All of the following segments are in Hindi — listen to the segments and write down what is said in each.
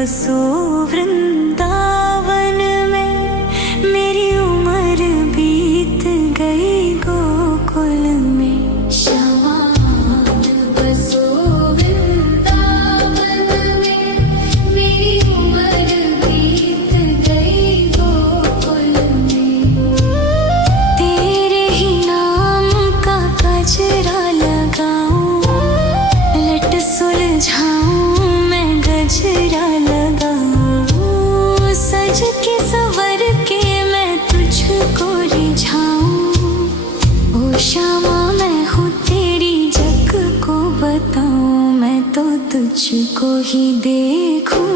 बसो वृंदावन में, मेरी उम्र बीत गई गोकुल में। श्यामान बसो वृंदावन में, मेरी उम्र बीत गई गोकुल में। तेरे ही नाम का गजरा लगाऊं, लट सुलझाऊं मैं गजरा लगाऊं, सज के संवर के मैं तुझको रिझाऊं। ओ श्यामा मैं हूँ तेरी जग को बताऊं, मैं तो तुझको ही देखूं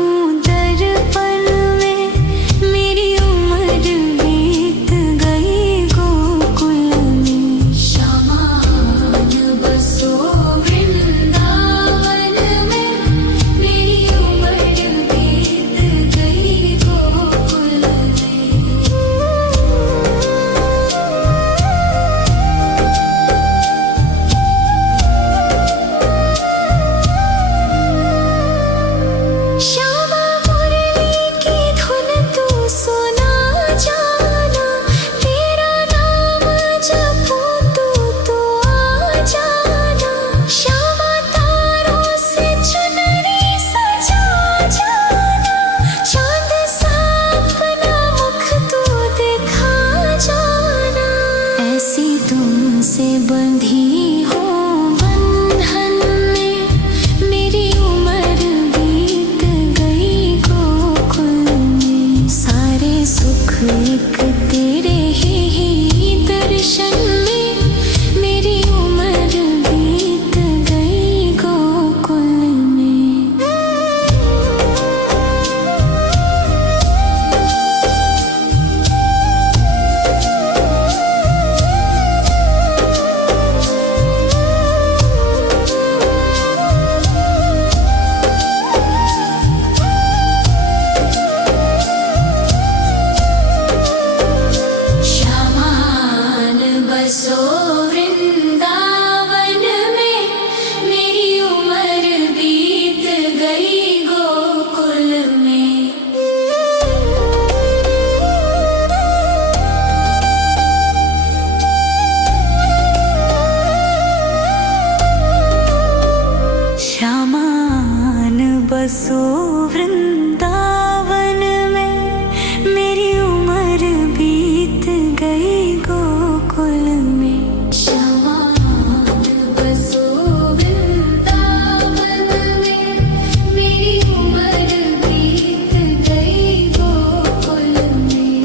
दर्पण में, मेरी उम्र बीत गई गोकुल में। श्यामान बसो वृंदावन में, मेरी उम्र बीत गई गोकुल में। श्यामा मुरली की धुन तू सुना जाना, तेरा नाम जपूं तू तो आ जाना। श्यामा तारों से चुनरी सजा जाना, चांद सा अपना मुख तू दिखा जाना। ऐसी तुमसे बंधी हो बंधन में, मेरी उम्र बीत गई गोकुल में। सारे सुख एक तेरे ही दर्शन में, मेरी उम्र बीत गई गोकुल में। श्यामान बसो वृंदावन में, मेरी उम्र बीत गई गोकुल में। श्यामान बसो वृंदावन में, मेरी उम्र बीत गई गोकुल में। श्यामान बसो वृंदावन में, मेरी उम्र बीत गई गोकुल में।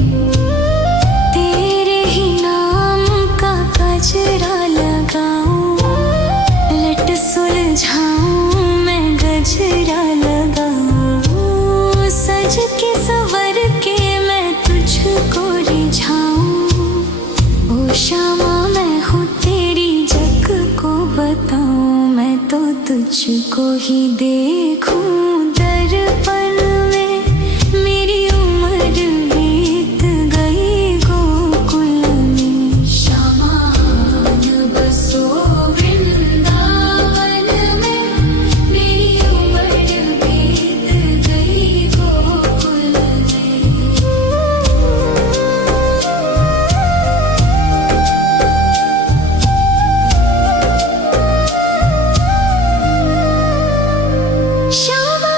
तेरे ही नाम का गजरा लगाऊं, लट सुलझाऊं मैं गजरा लगाऊं, सज के संवर के मैं तुझको रिझाऊं। ओ श्यामा मैं हूँ तेरी जग को बताऊं, मैं तो तुझको ही देखूं दर्पण में, मेरी उम्र बीत गई गोकुल में। श्यामान बसो वृंदावन में, मेरी उम्र बीत गई गोकुल में। श्यामा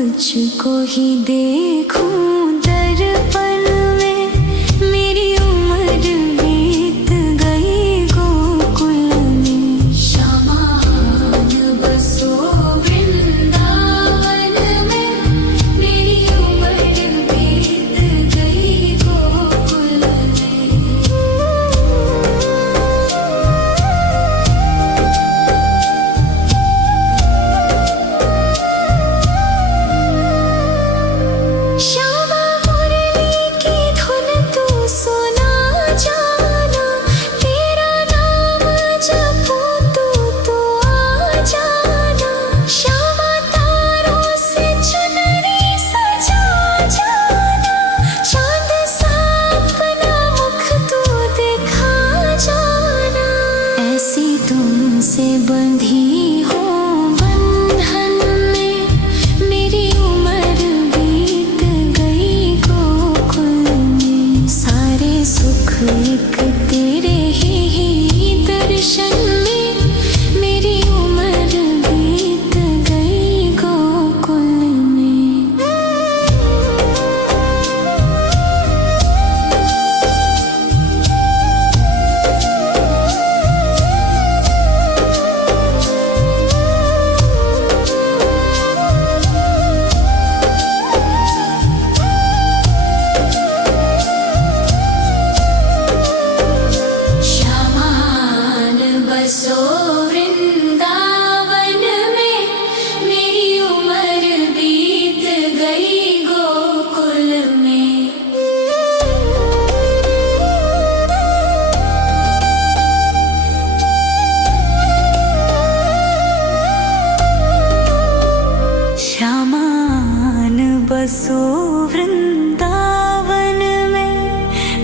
तुझको ही देखूं दर्पण में। मेरी उम्र बीत गई गोकुल में। श्यामान बसो वृंदावन में, मेरी उम्र बीत गई गोकुल में। श्यामा मुरली की धुन तू सुना जाना, तेरा नाम जपूं तो आ जाना। श्यामा तारों से चुनरी सजा जाना, चांद सा अपना मुख तू दिखा जाना। ऐसी तुमसे बंधी हो बंधन में, मेरी उम्र बीत गई गोकुल में। सारे सुख एक तेरे ही दर्शन में, मेरी उम्र बीत गई गोकुल में। श्यामान बसो वृंदावन में, मेरी उम्र बीत गई गोकुल में। श्यामान बसो वृंदावन में,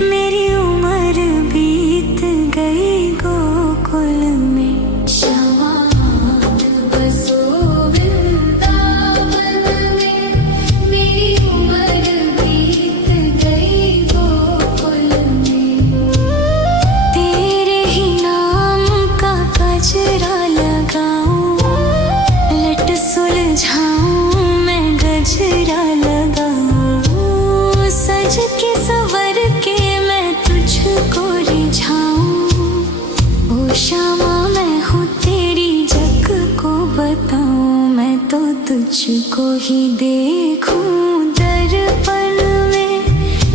मेरी उम्र बीत गई गोकुल में। श्यामान बसो वृंदावन में, मेरी उम्र बीत गई गोकुल में। तेरे ही नाम का गजरा लगाऊं, लट सुलझाऊं मैं गजरा लगाऊं। सज के संवर के मैं तुझको रिझाऊं। ओ श्यामा मैं हूँ तेरी जग को बताऊं। मैं तो तुझको ही देखूं दर्पण में,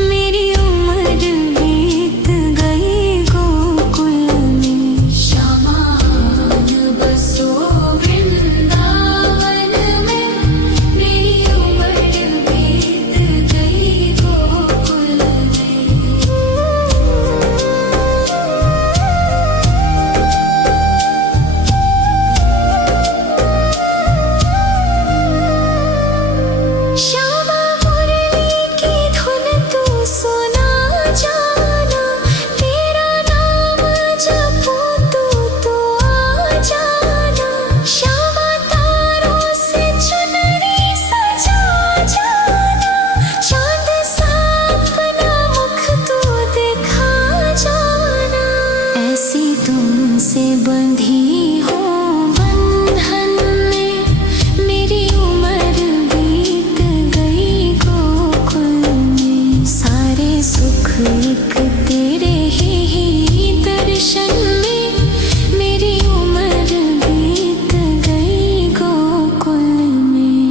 मेरी उम्र बीत गई गोकुल में। श्यामान बसो वृंदावन में, मेरी उम्र बीत गई गोकुल में। श्यामा मुरली की धुन तू सुना जाना, तेरा नाम जपूं तो आ जाना। श्यामा तारों से चुनरी सजा जाना, चांद सा अपना मुख तू दिखा जाना। ऐसी तुमसे बंधी हो बंधन में, मेरी उम्र बीत गई गोकुल में। सारे सुख एक तेरे ही दर्शन में, मेरी उम्र बीत गई गोकुल में।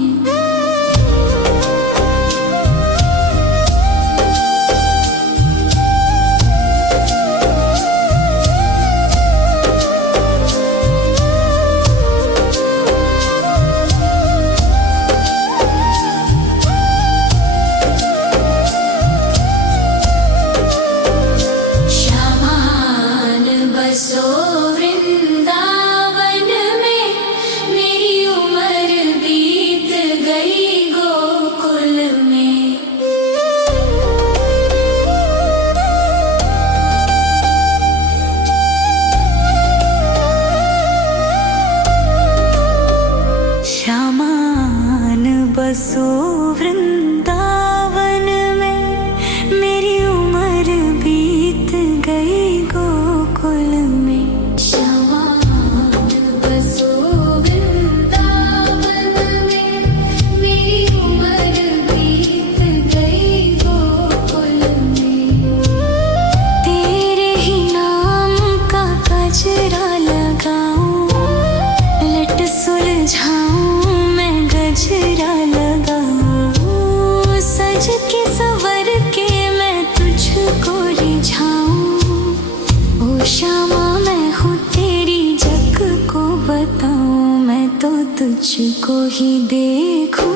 तुझको ही देखूं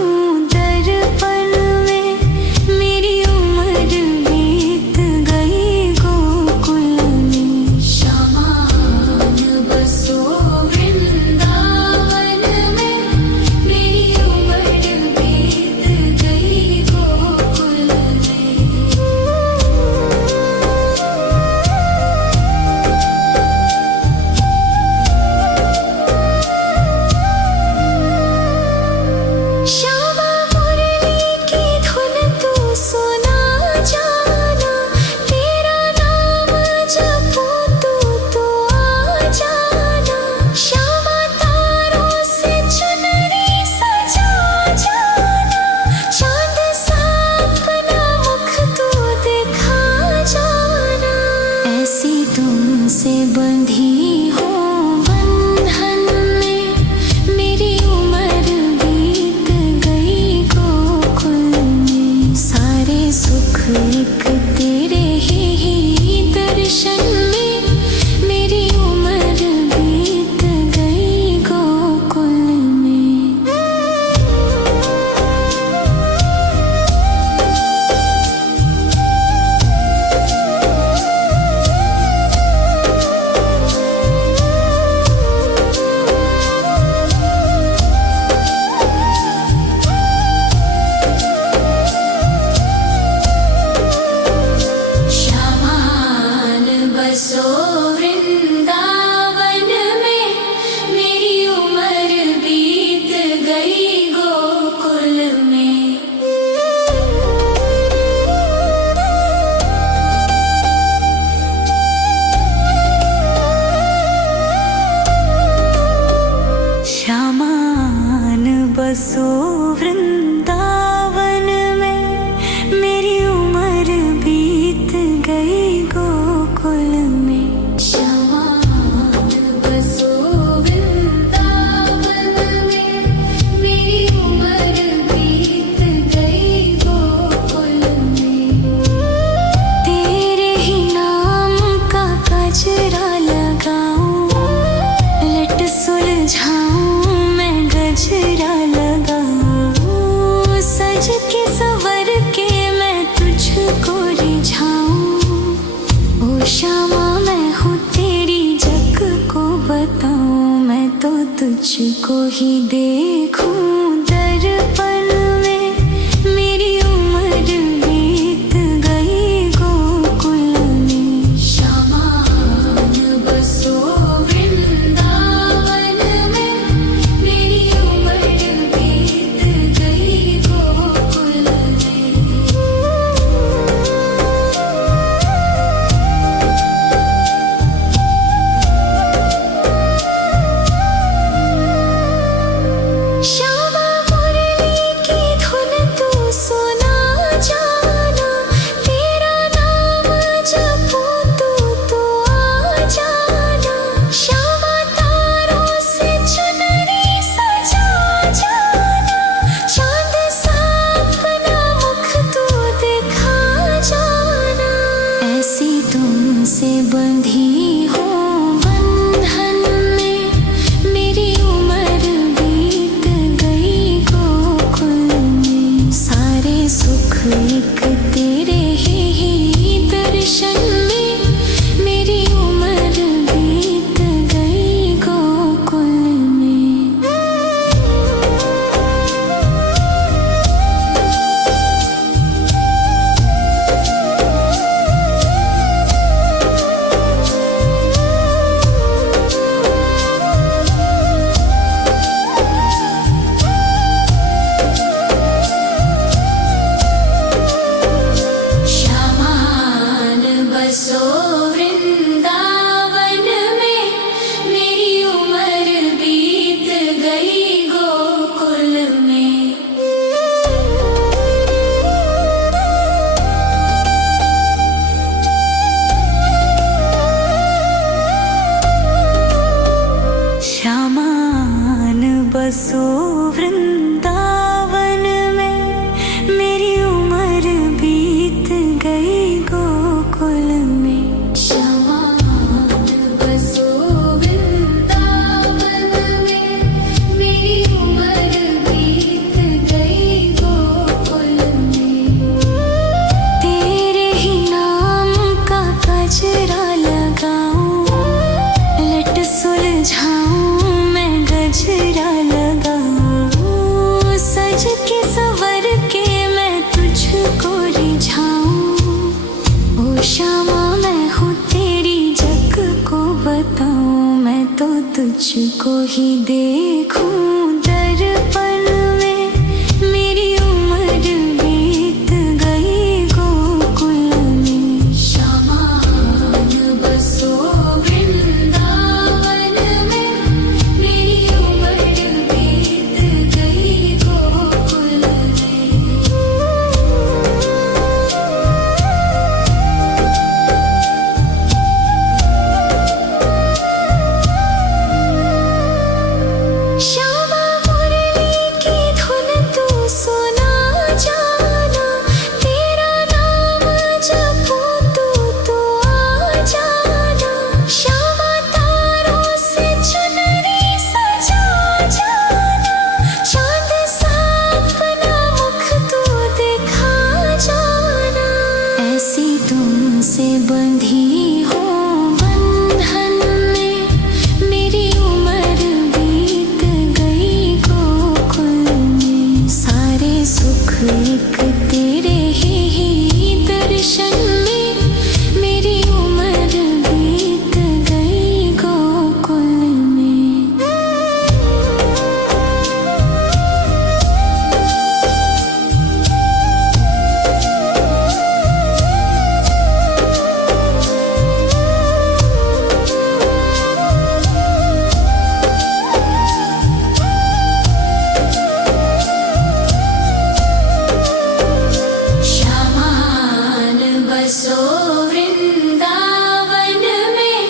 दर्पण में, मेरी उम्र बीत गई गोकुल में। श्यामान बसो वृंदावन में, मेरी उम्र बीत गई गोकुल में। श्यामा मुरली की धुन तू सुना जाना, तेरा नाम जपूं तो आ जाना। श्यामा तारों से चुनरी सजा जाना, चांद सा अपना मुख तू दिखा जाना। ऐसी तुमसे बंधी हो बंधन में, मेरी उम्र बीत गई गोकुल में। सारे सुख एक तेरे ही दर्शन में, मेरी उम्र बीत गई गोकुल में। श्यामान बसो वृंदावन में, मेरी उम्र बीत गई गोकुल में। श्यामान बसो वृंदावन में, मेरी उम्र बीत गई गोकुल में। श्यामान बसो वृंदावन में, मेरी उम्र बीत गई गोकुल में। तेरे ही नाम का गजरा लगाऊं, लट सुलझाऊं मैं गजरा लगाऊं। सज के संवर के मैं तुझको रिझाऊं। ओ श्यामा मैं हूँ तेरी जग को बताऊं, मैं तो तुझको ही देखूं दर्पण में, मेरी उम्र बीत गई गोकुल में। श्यामान बसो वृंदावन में, मेरी उम्र बीत गई गोकुल में। श्यामा तुझको ही देखूं दर्पण में। मेरी उम्र बीत गई गोकुल में। श्यामान बसो वृंदावन में, मेरी उम्र बीत गई गोकुल में। श्यामा मुरली की धुन तू सुना जाना, तेरा नाम जपूं तू आ जाना। श्यामा तारों से चुनरी सजा जाना, चांद सा अपना मुख तू दिखा जाना। ऐसी तुमसे बंधी हो बंधन में, मेरी उम्र बीत गई गोकुल में। सारे सुख एक तेरे ही दर्शन में, मेरी उम्र बीत गई गोकुल में। श्यामान बसो वृंदावन में,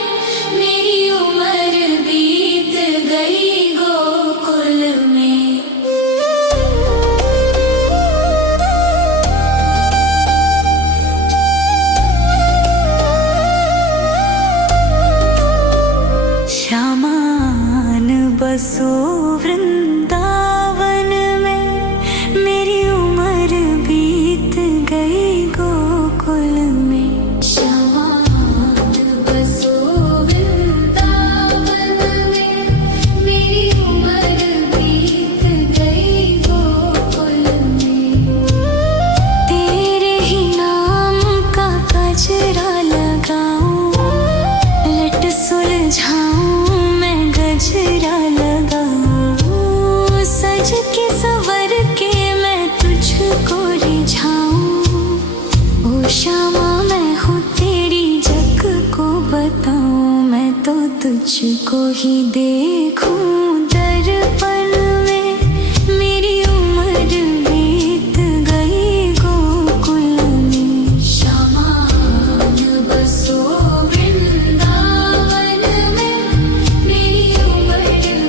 मेरी उम्र बीत गई गोकुल में। श्यामान बसो वृंदावन में, मेरी उम्र बीत गई गोकुल में। श्यामान बसो वृंदावन में, मेरी उम्र बीत गई गोकुल में। तेरे ही नाम का गजरा लगाऊं, लट सुलझाऊं मैं गजरा लगाऊं। सज के संवर के मैं तुझको रिझाऊं। ओ श्यामा मैं हूँ तेरी जग को बताऊं। मैं तो तुझको ही देखूं दर्पण में, मेरी उम्र बीत गई गोकुल में। श्यामान बसो वृंदावन में, मेरी उम्र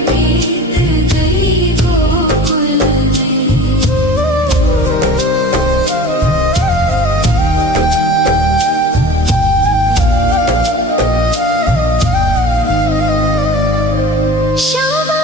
बीत गई गोकुल में। श्यामा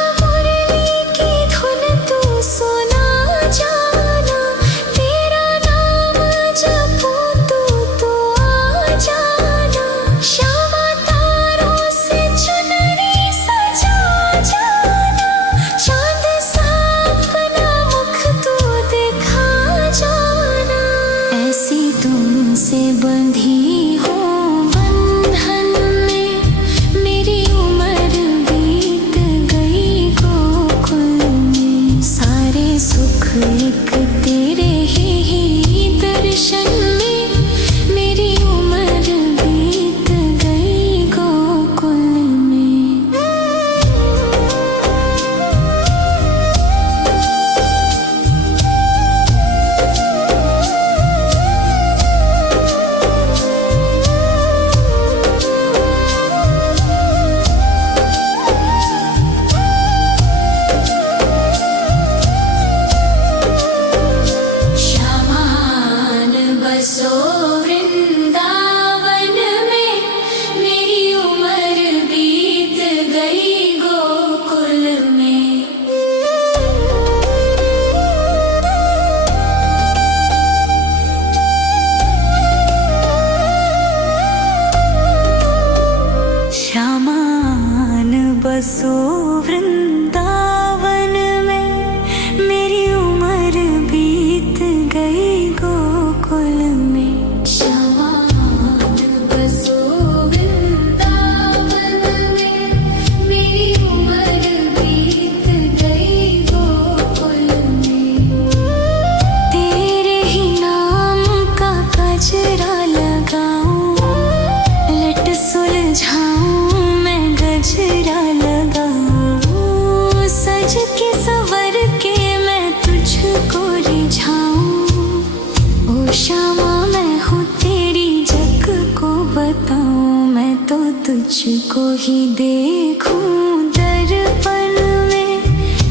बताऊं, मैं तो तुझको ही देखूं दर्पण में।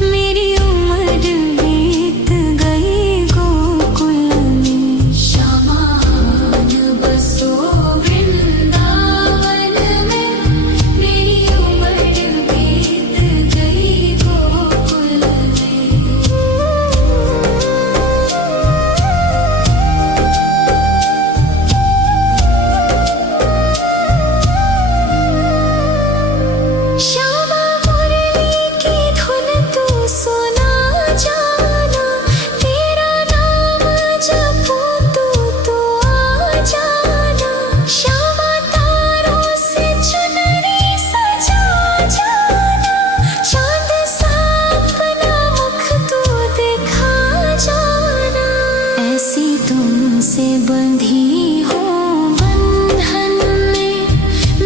मेरी उम्र बीत गई गोकुल में। श्यामान बसो वृंदावन में, मेरी उम्र बीत गई गोकुल में। श्यामा मुरली की धुन तू सुना जाना, तेरा नाम जपूं तो आ जाना। श्यामा तारों से चुनरी सजा जाना, चांद सा अपना मुख तू दिखा जाना। ऐसी तुमसे बंधी हो बंधन में,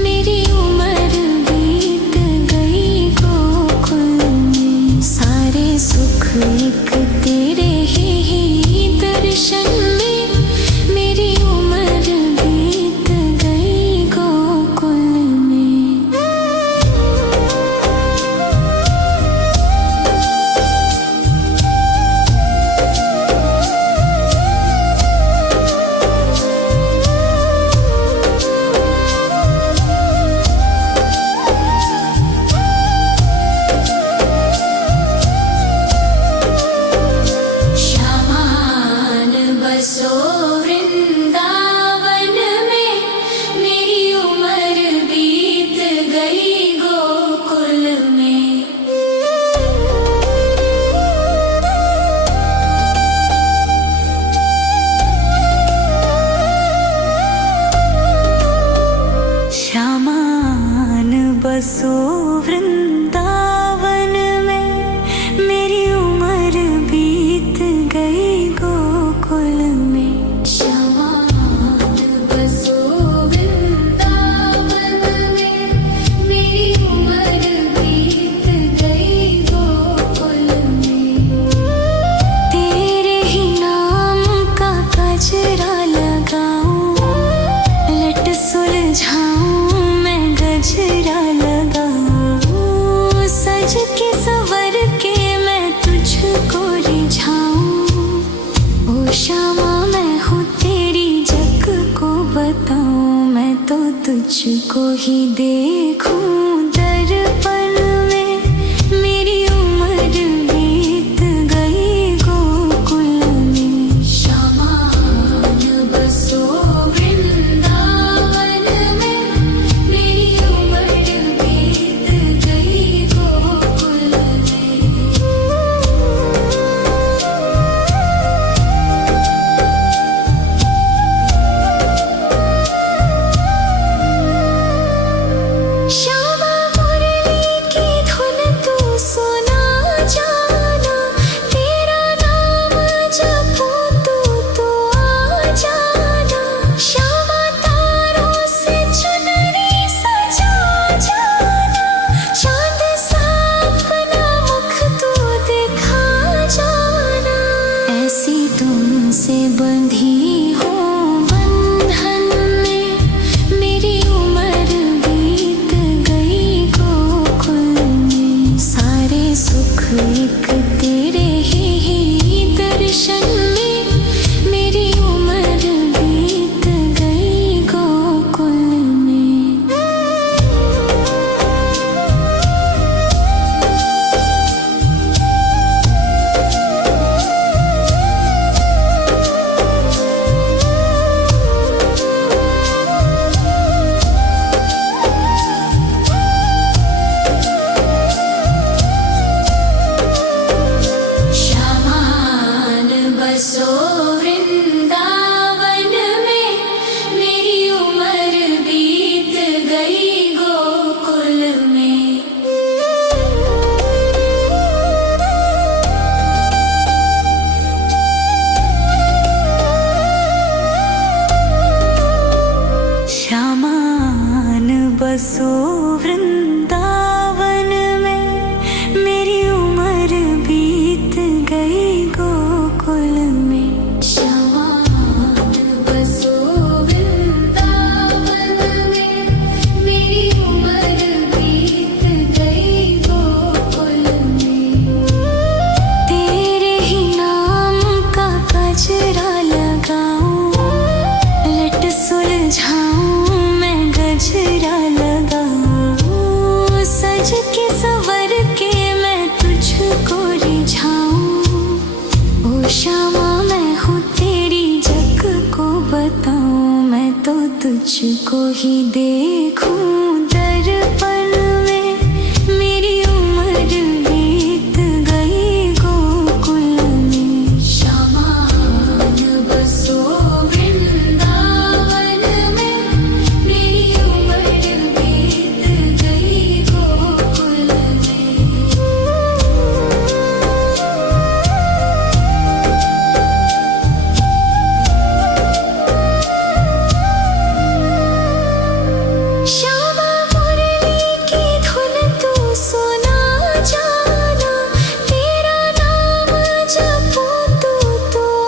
मेरी उम्र बीत गई गोकुल में। सारे सुख एक तेरे ही दर्शन में, मेरी उम्र बीत गई गोकुल में। श्यामान बसो वृंदावन में, मेरी उम्र बीत गई गोकुल में। श्यामान बसो वृंदावन में, मेरी उम्र बीत गई गोकुल में। श्यामान बसो वृंदावन में, मेरी उम्र बीत गई गोकुल में। तेरे ही नाम का गजरा लगाऊं, लट सुलझाऊं मैं गजरा लगाऊं। सज के संवर के मैं तुझको रिझाऊं। ओ श्यामा मैं हूँ तेरी जग को बताऊं, मैं तो तुझको ही देखूं दर्पण में। मेरी उम्र बीत गई गोकुल में। श्यामान बसो वृंदावन में, मेरी उम्र बीत गई गोकुल में। श्यामा मुरली की धुन तू सुना जाना, तेरा नाम जपूं तो आ जाना। श्यामा तारों से चुनरी सजा जाना, चांद सा अपना मुख तू दिखा जाना। ऐसी तुमसे बंधी हो बंधन में, मेरी उम्र बीत गई गोकुल में। सारे सुख एक तेरे ही दर्शन में, मेरी उम्र बीत गई गोकुल में। श्यामान बसो वृंदावन में, मेरी उम्र बीत गई गोकुल में। श्यामान बसो वृंदावन में, मेरी उम्र बीत गई गोकुल में। श्यामान बसो वृंदावन तो तुझको ही देखूं दर्पण में। मेरी उम्र बीत गई गोकुल में। श्यामान बसो वृंदावन में, मेरी उम्र बीत गई गोकुल में। श्यामा मुरली की धुन तू सुना जाना, तेरा नाम जपूं तू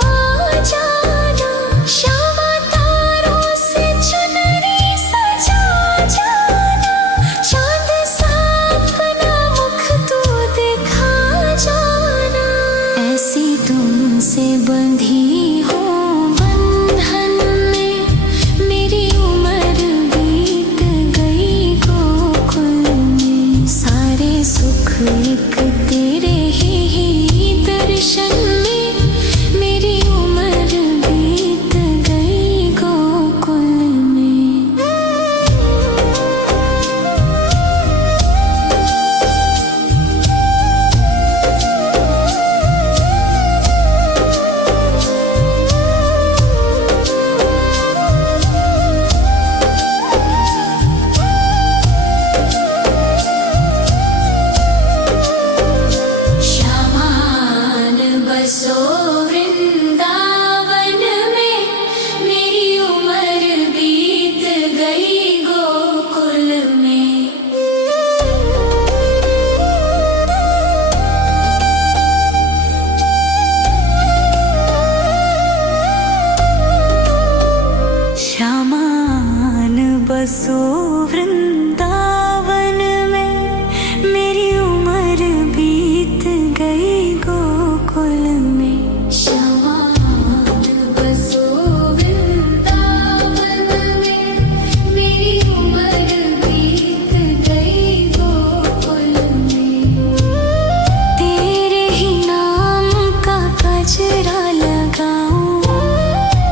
आ जाना। श्यामा तारों से चुनरी सजा जाना, चांद सा अपना मुख तू दिखा जाना। ऐसी तुमसे बंधी हो बंधन में, मेरी उम्र बीत गई गोकुल में। सारे सुख एक तेरे ही दर्शन में, मेरी उम्र बीत गई गोकुल में। श्यामान बसो वृंदावन में, मेरी उम्र बीत गई गोकुल में। श्यामान बसो वृंदावन में, मेरी उम्र बीत गई गोकुल में। श्यामान बसो वृंदावन में, मेरी उम्र बीत गई गोकुल में। तेरे ही नाम का गजरा लगाऊं,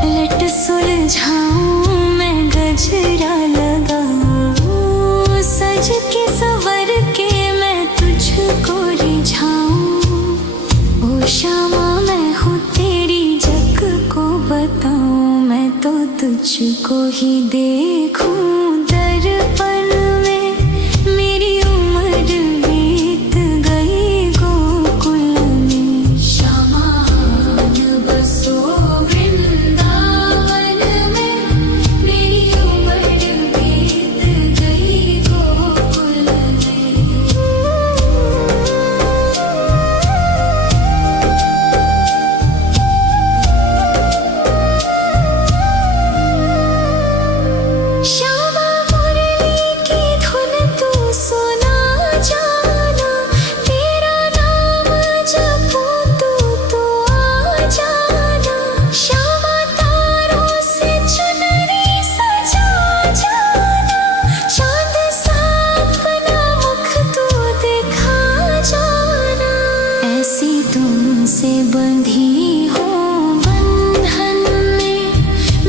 लट सुलझाऊं मैं गजरा लगाऊं। सज के संवर के मैं तुझको रिझाऊं। ओ श्यामा मैं हूँ तेरी जग को बताऊं। मैं तो तुझको ही देखूं दर्पण में, मेरी उम्र बीत गई गोकुल में। श्यामान बसो वृंदावन में, मेरी उम्र बीत गई गोकुल में। श्यामा मुरली की धुन तू सुना जाना, तेरा नाम जपूं तू आ जाना। श्यामा तारों से चुनरी सजा जाना, चांद सा अपना मुख तू दिखा जाना। ऐसी तुमसे बंधी हो बंधन में,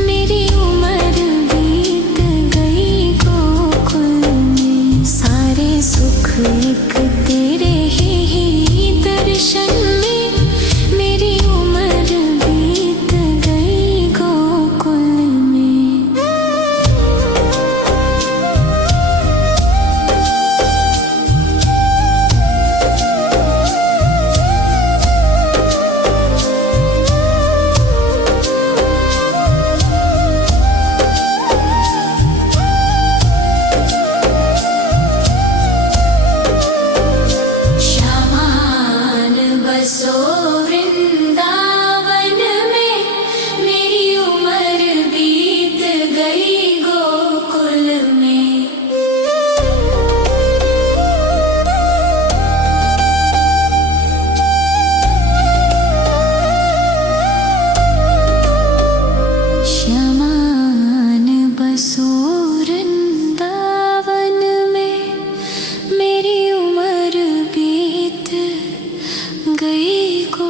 मेरी उम्र बीत गई गोकुल में। सारे सुख एक तेरे ही दर्शन में, मेरी उम्र बीत गई गोकुल में। श्यामान बसो वृंदावन में, मेरी उम्र बीत गई गोकुल में। श्यामान बसो वृंदावन में, मेरी उम्र बीत गई को